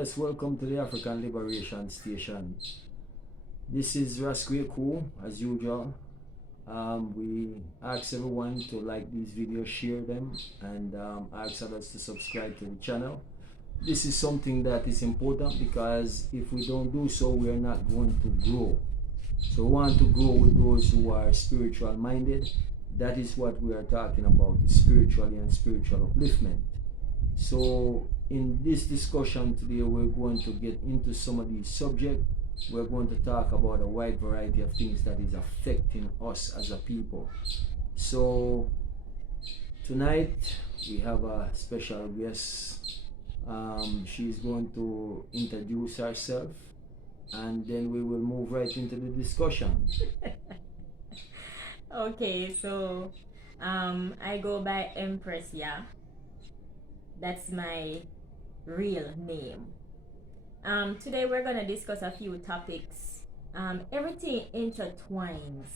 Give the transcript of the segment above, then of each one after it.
Yes, welcome to the African Liberation Station. This is Kwaku, as usual. We ask everyone to like these videos, share them, and ask others to subscribe to the channel. This is something that is important because if we don't do so, we are not going to grow. So we want to grow with those who are spiritual minded. That is what we are talking about, spiritually and spiritual upliftment. So in this discussion today, we're going to get into some of these subjects. We're going to talk about a wide variety of things that is affecting us as a people. So tonight we have a special guest. She's going to introduce herself, and then we will move right into the discussion. Okay, so I go by Empress, yeah. That's my real name. Today we're gonna discuss a few topics. Everything intertwines,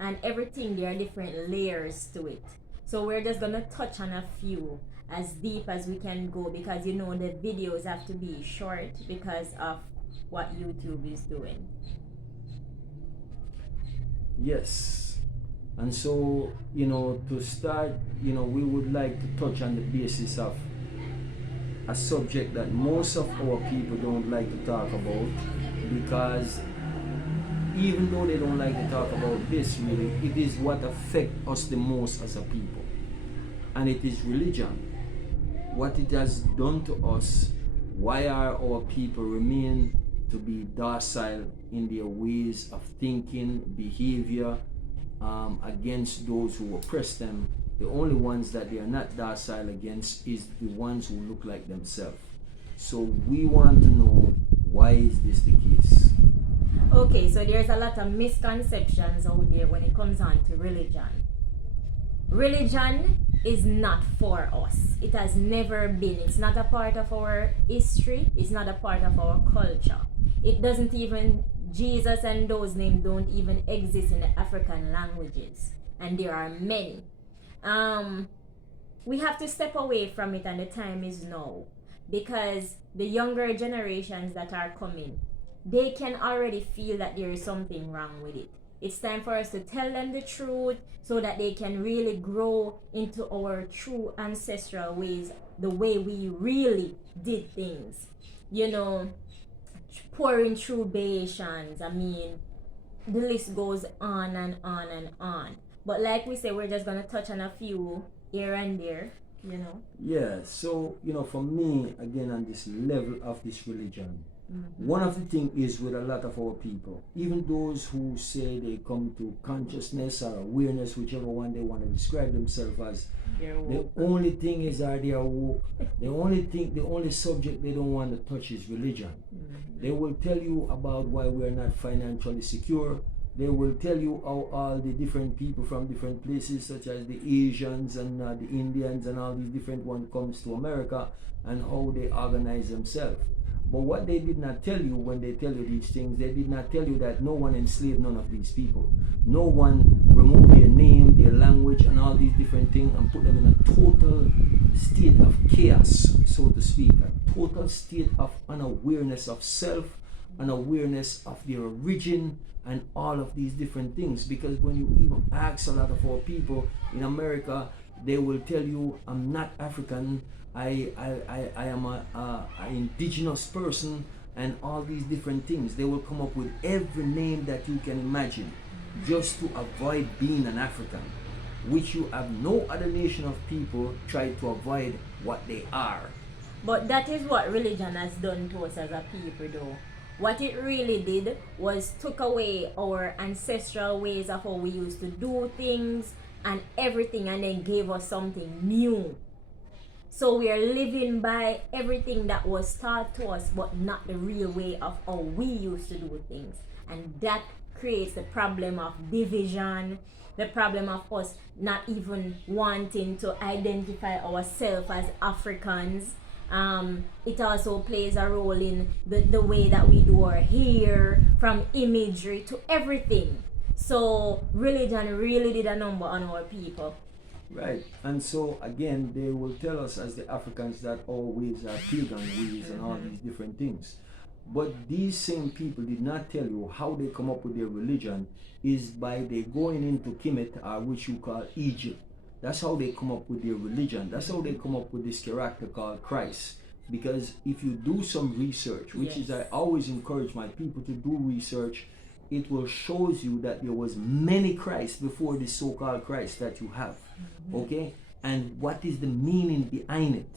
and everything, there are different layers to it. So we're just gonna touch on a few as deep as we can go, because the videos have to be short because of what YouTube is doing. Yes. And so, to start, we would like to touch on the basis of a subject that most of our people don't like to talk about, because even though they don't like to talk about this, really, it is what affects us the most as a people. And it is religion. What it has done to us, why are our people remain to be docile in their ways of thinking, behavior, against those who oppress them. The only ones that they are not docile against is the ones who look like themselves. So we want to know, why is this the case? Okay, so there's a lot of misconceptions out there when it comes on to religion. Religion is not for us. It has never been. It's not a part of our history. It's not a part of our culture. It doesn't even, Jesus and those names don't even exist in the African languages. And there are many. We have to step away from it, and the time is now, because the younger generations that are coming, they can already feel that there is something wrong with it. It's time for us to tell them the truth so that they can really grow into our true ancestral ways, the way we really did things. Pouring through Bayesians, the list goes on and on and on. But like we say, we're just going to touch on a few here and there, Yeah, so, for me, again, on this level of this religion, one of the things is with a lot of our people, even those who say they come to consciousness or awareness, whichever one they want to describe themselves as, the only thing is that they are woke. The only subject they don't want to touch is religion. They will tell you about why we are not financially secure. They will tell you how all the different people from different places, such as the Asians and the Indians and all these different ones, comes to America, and how they organize themselves. But what they did not tell you when they tell you these things, they did not tell you that no one enslaved none of these people. No one removed their name, their language, and all these different things and put them in a total state of chaos, so to speak. A total state of unawareness of self, unawareness of their origin, and all of these different things. Because when you even ask a lot of our people in America, they will tell you, I'm not African, I am an indigenous person, and all these different things. They will come up with every name that you can imagine just to avoid being an African, which you have no other nation of people try to avoid what they are. But that is what religion has done to us as a people, though. What it really did was took away our ancestral ways of how we used to do things and everything, and then gave us something new. So we are living by everything that was taught to us, but not the real way of how we used to do things. And that creates the problem of division, the problem of us not even wanting to identify ourselves as Africans. It also plays a role in the way that we do our hair, from imagery to everything. So religion really did a number on our people. Right. And so again, they will tell us as the Africans that all ways are pagan ways and all these different things. But these same people did not tell you how they come up with their religion is by they going into Kemet, or which you call Egypt. That's how they come up with their religion. That's how they come up with this character called Christ. Because if you do some research, which is I always encourage my people to do research, it will shows you that there was many Christ before the so-called Christ that you have. Okay? And what is the meaning behind it?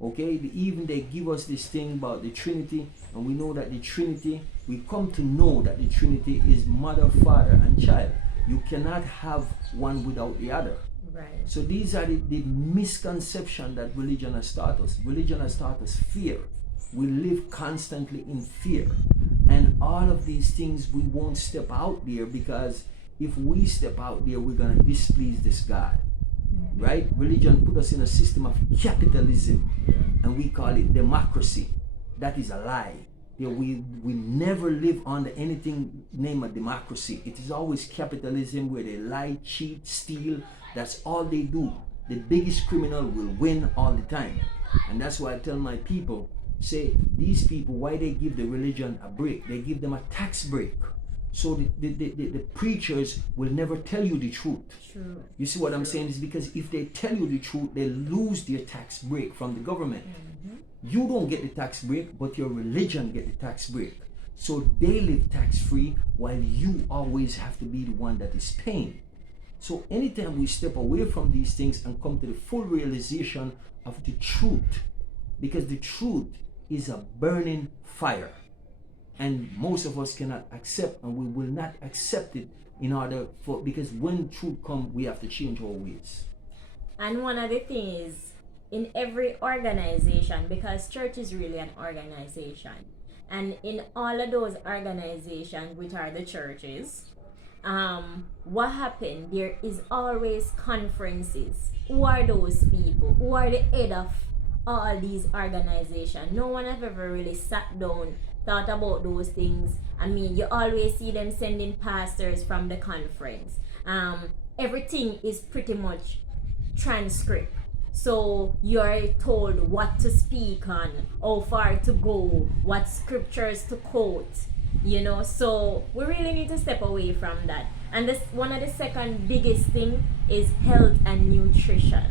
Okay, even they give us this thing about the Trinity, and we know that the Trinity, we come to know that the Trinity is mother, father, and child. You cannot have one without the other. Right. So these are the misconception that religion has taught us. Religion has taught us fear. We live constantly in fear. And all of these things, we won't step out there, because if we step out there, we're going to displease this God. Right? Religion put us in a system of capitalism, and we call it democracy. That is a lie. We never live under anything named a democracy. It is always capitalism, where they lie, cheat, steal. That's all they do. The biggest criminal will win all the time. And that's why I tell my people, say, these people, why they give the religion a break? They give them a tax break. So the preachers will never tell you the truth. True. You see what I'm saying? Is because if they tell you the truth, they lose their tax break from the government. You don't get the tax break, but your religion get the tax break. So they live tax free, while you always have to be the one that is paying. So anytime we step away from these things and come to the full realization of the truth, because the truth is a burning fire. And most of us cannot accept, and we will not accept it because when truth comes, we have to change our ways. And one of the things in every organization, because church is really an organization, and in all of those organizations, which are the churches, what happened? There is always conferences. Who are those people? Who are the head of all these organizations? No one have ever really sat down, thought about those things. I mean, you always see them sending pastors from the conference. Everything is pretty much transcript. So you're told what to speak on, how far to go, what scriptures to quote, so we really need to step away from that. And this one of the second biggest thing is health and nutrition.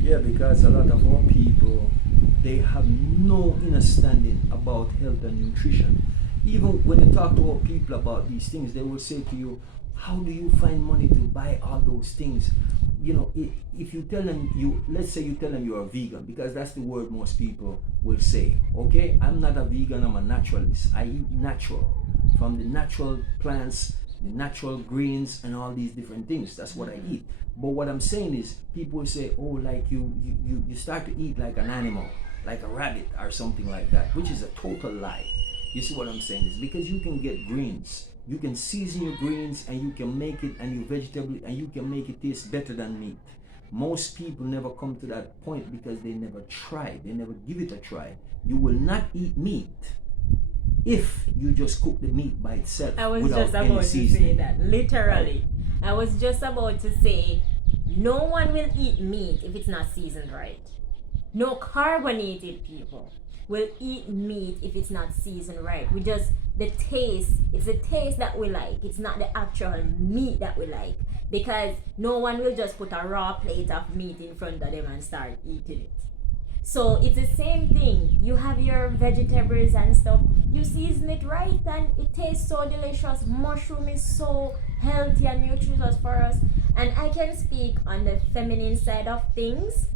Yeah, because a lot of our people, they have no understanding about health and nutrition. Even when you talk to our people about these things, they will say to you, how do you find money to buy all those things? If you tell them, let's say you tell them you're a vegan, because that's the word most people will say. Okay, I'm not a vegan, I'm a naturalist. I eat natural, from the natural plants, the natural greens, and all these different things. That's what I eat. But what I'm saying is, people say, oh, like you start to eat like an animal, like a rabbit or something like that, which is a total lie. You see what I'm saying? Is because you can get greens. You can season your greens, and you can make it, and your vegetable, and you can make it taste better than meat. Most people never come to that point because they never try. They never give it a try. You will not eat meat if you just cook the meat by itself. I was just about to say that, literally. I was just about to say, no one will eat meat if it's not seasoned right. No carbonated people will eat meat if it's not seasoned right. It's the taste that we like. It's not the actual meat that we like. Because no one will just put a raw plate of meat in front of them and start eating it. So it's the same thing. You have your vegetables and stuff. You season it right and it tastes so delicious. Mushroom is so healthy and nutritious for us. And I can speak on the feminine side of things.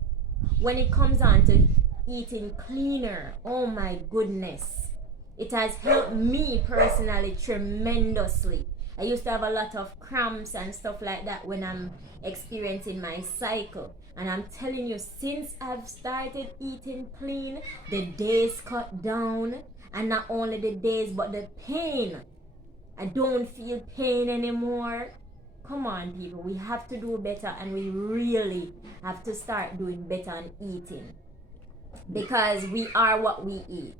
When it comes on to eating cleaner, oh my goodness. It has helped me personally tremendously. I used to have a lot of cramps and stuff like that when I'm experiencing my cycle. And I'm telling you, since I've started eating clean, the days cut down. And not only the days, but the pain. I don't feel pain anymore. Come on, people. We have to do better, and we really have to start doing better on eating. Because we are what we eat.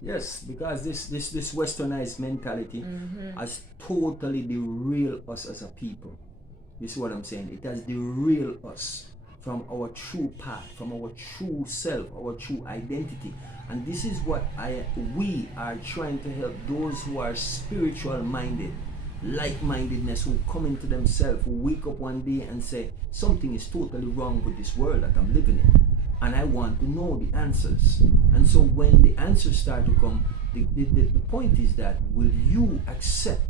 Yes, because this westernized mentality has totally derailed us as a people. You see what I'm saying? It has derailed us from our true path, from our true self, our true identity. And this is what we are trying to help those who are spiritual minded, like-mindedness, who come into themselves, who wake up one day and say, something is totally wrong with this world that I'm living in. And I want to know the answers. And so when the answers start to come, the point is that, will you accept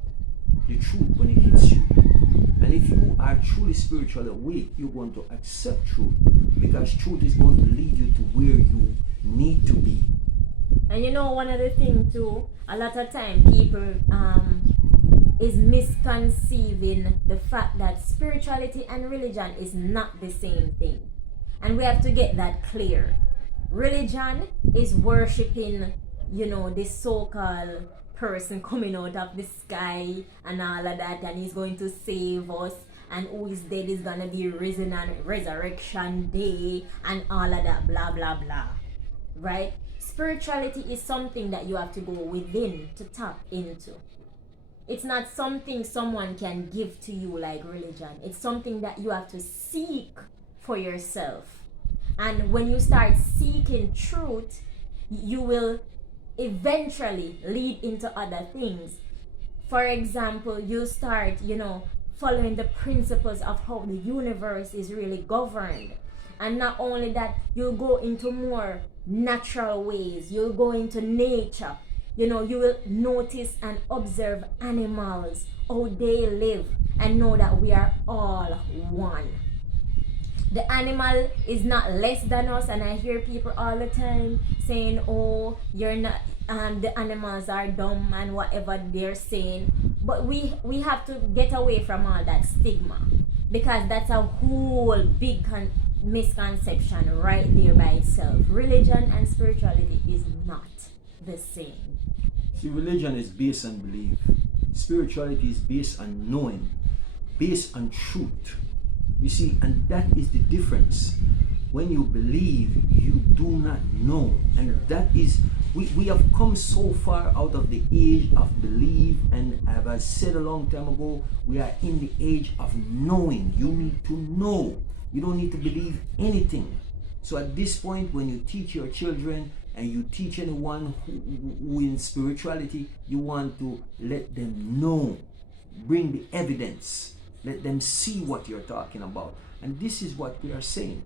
the truth when it hits you? And if you are truly spiritually awake, you're going to accept truth, because truth is going to lead you to where you need to be. And you know, one other thing too, a lot of time people is misconceiving the fact that spirituality and religion is not the same thing. And we have to get that clear. Religion is worshipping, this so-called person coming out of the sky and all of that, and he's going to save us, and who is dead is gonna be risen on resurrection day, and all of that, blah blah blah. Right? Spirituality is something that you have to go within to tap into. It's not something someone can give to you like religion. It's something that you have to seek for yourself. And when you start seeking truth, you will eventually lead into other things. For example, you start, following the principles of how the universe is really governed. And not only that, you'll go into more natural ways. You'll go into nature. You will notice and observe animals, how they live, and know that we are all one. The animal is not less than us, and I hear people all the time saying, oh, you're not, the animals are dumb and whatever they're saying. But we have to get away from all that stigma, because that's a whole big misconception right there by itself. Religion and spirituality is not the same. See, religion is based on belief. Spirituality is based on knowing, based on truth. You see, and that is the difference. When you believe, you do not know. And that is, we have come so far out of the age of belief, and as I said a long time ago, we are in the age of knowing. You need to know. You don't need to believe anything. So at this point, when you teach your children and you teach anyone who in spirituality, you want to let them know, bring the evidence, let them see what you're talking about. And this is what we are saying.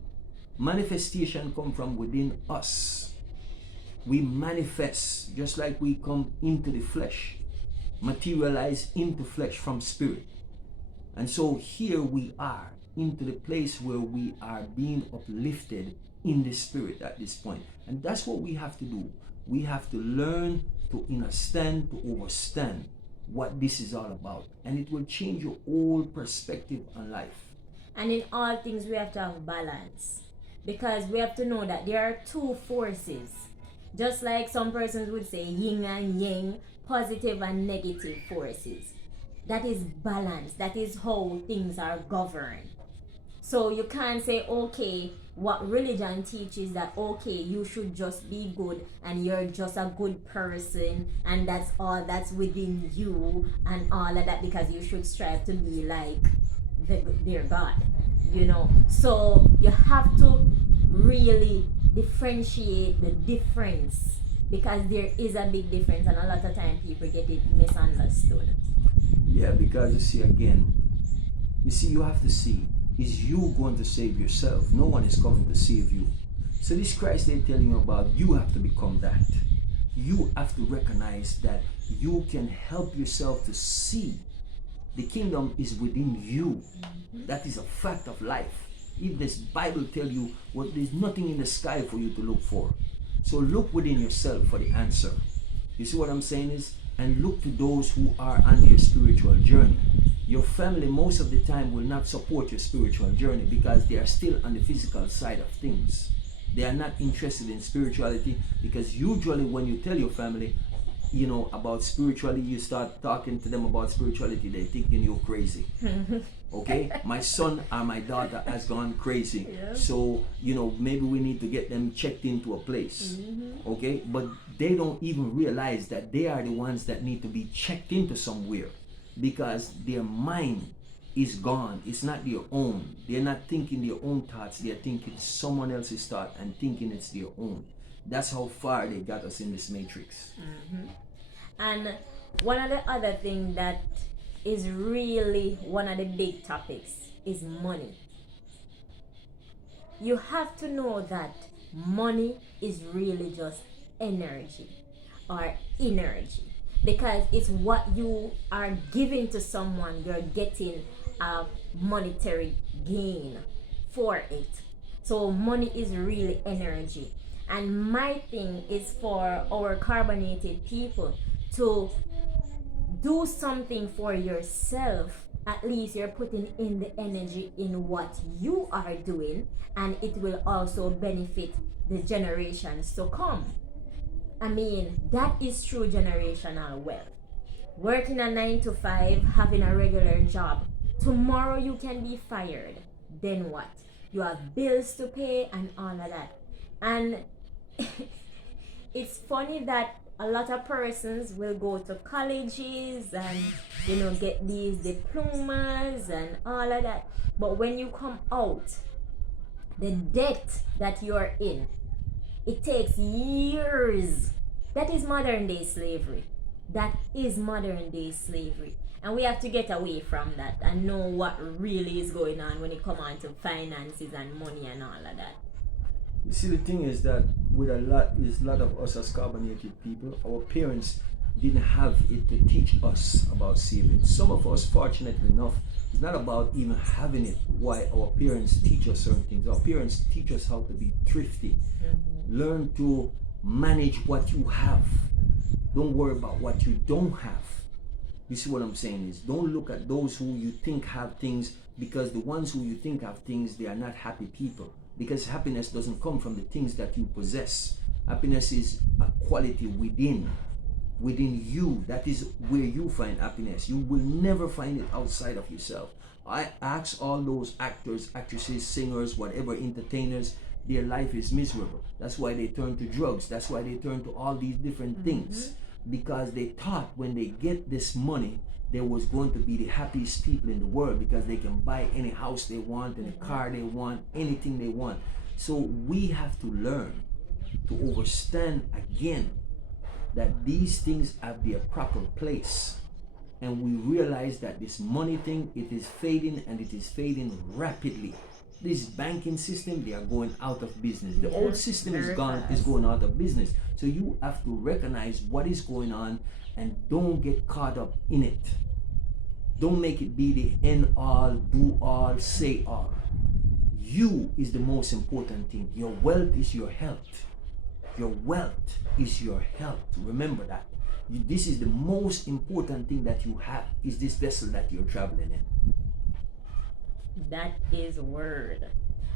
Manifestation comes from within us. We manifest just like we come into the flesh, materialize into flesh from spirit. And so here we are into the place where we are being uplifted in the spirit at this point. And that's what we have to do. We have to learn to understand, to understand what this is all about. And it will change your whole perspective on life. And in all things, we have to have balance. Because we have to know that there are two forces. Just like some persons would say yin and yang, positive and negative forces. That is balance. That is how things are governed. So you can't say, okay, what religion teaches that, okay, you should just be good and you're just a good person and that's all that's within you and all of that, because you should strive to be like their God, So you have to really differentiate the difference, because there is a big difference, and a lot of time people get it misunderstood. Yeah, because you have to see, is you going to save yourself? No one is coming to save you. So this Christ they're telling you about, you have to become that. You have to recognize that you can help yourself to see the kingdom is within you. That is a fact of life. If this Bible tell you, well, there's nothing in the sky for you to look for. So look within yourself for the answer. You see what I'm saying is? And look to those who are on their spiritual journey. Your family most of the time will not support your spiritual journey because they are still on the physical side of things. They are not interested in spirituality, because usually when you tell your family, about spirituality, you start talking to them about spirituality, they're thinking you're crazy. Okay? My son or my daughter has gone crazy. Yeah. So, maybe we need to get them checked into a place. Okay? But they don't even realize that they are the ones that need to be checked into somewhere, because their mind is gone. It's not their own. They're not thinking their own thoughts. They're thinking someone else's thought and thinking it's their own. That's how far they got us in this matrix. And one of the other thing that is really one of the big topics is money. You have to know that money is really just energy or energy, because it's what you are giving to someone. You're getting a monetary gain for it. So money is really energy. And my thing is for our carbonated people to do something for yourself. At least you're putting in the energy in what you are doing, and it will also benefit the generations to come. I mean, that is true generational wealth. Working a 9 to 5, having a regular job. Tomorrow you can be fired. Then what? You have bills to pay and all of that. And it's funny that a lot of persons will go to colleges and get these diplomas and all of that, but when you come out, the debt that you're in, it takes years. That is modern day slavery. And we have to get away from that and know what really is going on when it comes on to finances and money and all of that. You see, the thing is that with a lot of us as carbonated people, our parents didn't have it to teach us about saving. Some of us, fortunately enough, it's not about even having it. Why our parents teach us certain things. Our parents teach us how to be thrifty. Learn to manage what you have. Don't worry about what you don't have. You see what I'm saying is, don't look at those who you think have things, because the ones who you think have things, they are not happy people. Because happiness doesn't come from the things that you possess. Happiness is a quality within you. That is where you find happiness. You will never find it outside of yourself. I ask all those actors, actresses, singers, whatever, entertainers, their life is miserable. That's why they turn to drugs. That's why they turn to all these different things. Because they thought when they get this money, they was going to be the happiest people in the world, because they can buy any house they want, any car they want, anything they want. So we have to learn to understand again that these things have their proper place. And we realize that this money thing, it is fading, and it is fading rapidly. This banking system, they are going out of business. The old system is going out of business. So you have to recognize what is going on and don't get caught up in it. Don't make it be the end all, do all, say all. You is the most important thing. Your wealth is your health. Your wealth is your health. Remember that. This is the most important thing that you have, is this vessel that you're traveling in. That is a word.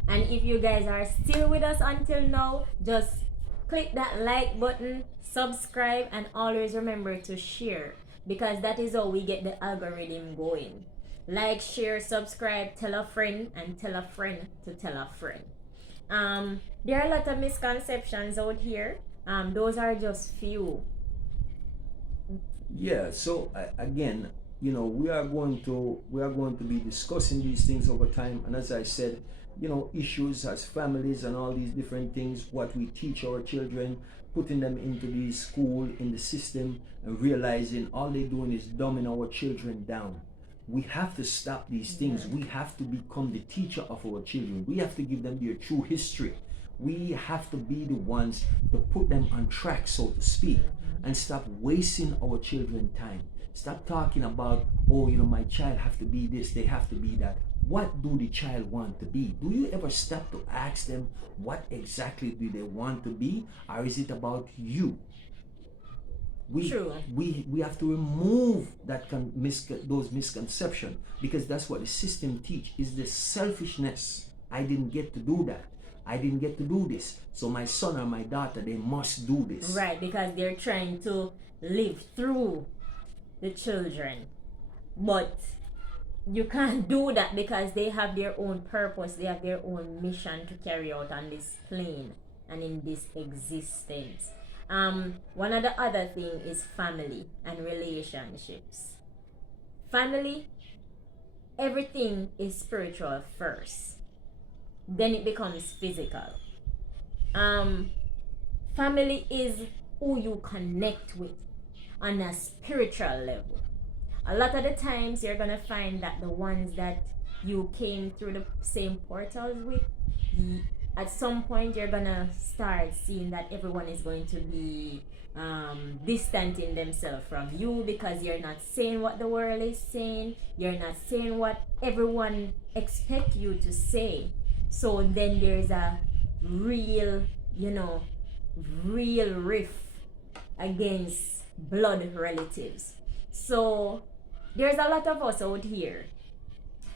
And if you guys are still with us until now, just click that like button, subscribe, and always remember to share, because that is how we get the algorithm going. Like, share, subscribe, tell a friend, and tell a friend to tell a friend. There are a lot of misconceptions out here. Those are just few. Yeah, so again, we are going to be discussing these things over time, and as I said, issues as families and all these different things, what we teach our children, putting them into the school, in the system, and realizing all they're doing is dumbing our children down. We have to stop these things. We have to become the teacher of our children. We have to give them their true history. We have to be the ones to put them on track, so to speak, and stop wasting our children time. Stop talking about, my child have to be this, they have to be that. What do the child want to be? Do you ever stop to ask them what exactly do they want to be? Or is it about you? We have to remove those misconceptions, because that's what the system teach, is the selfishness. I didn't get to do that. I didn't get to do this. So my son or my daughter, they must do this. Right, because they're trying to live through the children. But you can't do that, because they have their own purpose. They have their own mission to carry out on this plane and in this existence. One of the other thing is family and relationships. Family everything is spiritual first, then it becomes physical. Family is who you connect with on a spiritual level. A lot of the times you're gonna find that the ones that you came through the same portals with, at some point you're gonna start seeing that everyone is going to be distancing themselves from you, because you're not saying what the world is saying, you're not saying what everyone expect you to say. So then there's a real, real rift against blood relatives. So there's a lot of us out here,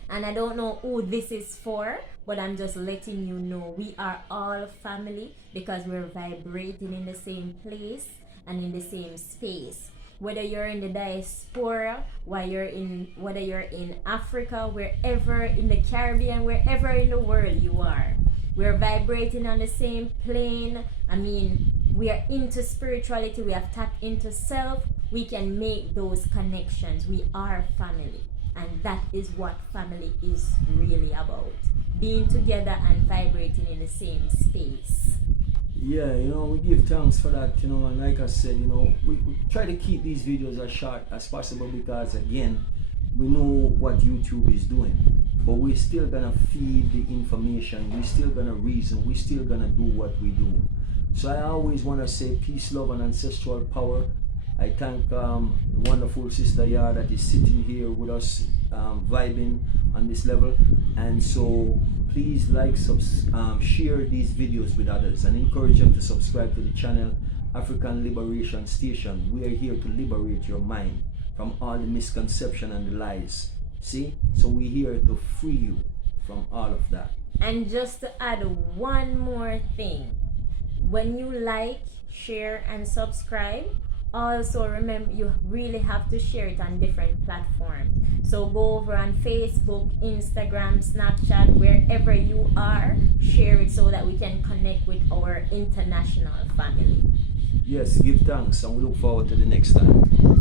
and I don't know who this is for, but I'm just letting you know we are all family, because we're vibrating in the same place and in the same space. Whether you're in the diaspora, whether you're in Africa, wherever in the Caribbean, wherever in the world you are, we're vibrating on the same plane. I mean, we are into spirituality, we have tapped into self, we can make those connections. We are family, and that is what family is really about, being together and vibrating in the same space. Yeah, we give thanks for that, and like I said, we try to keep these videos as short as possible, because again, we know what YouTube is doing, but we're still gonna feed the information, we're still gonna reason, we're still gonna do what we do. So I always want to say peace, love, and ancestral power. I thank wonderful Sister Yar that is sitting here with us, vibing on this level. And so please share these videos with others, and encourage them to subscribe to the channel African Liberation Station. We are here to liberate your mind from all the misconception and the lies. See? So we're here to free you from all of that. And just to add one more thing, when you like, share, and subscribe, also remember you really have to share it on different platforms. So go over on Facebook, Instagram, Snapchat, wherever you are, share it so that we can connect with our international family. Yes, give thanks, and we look forward to the next time.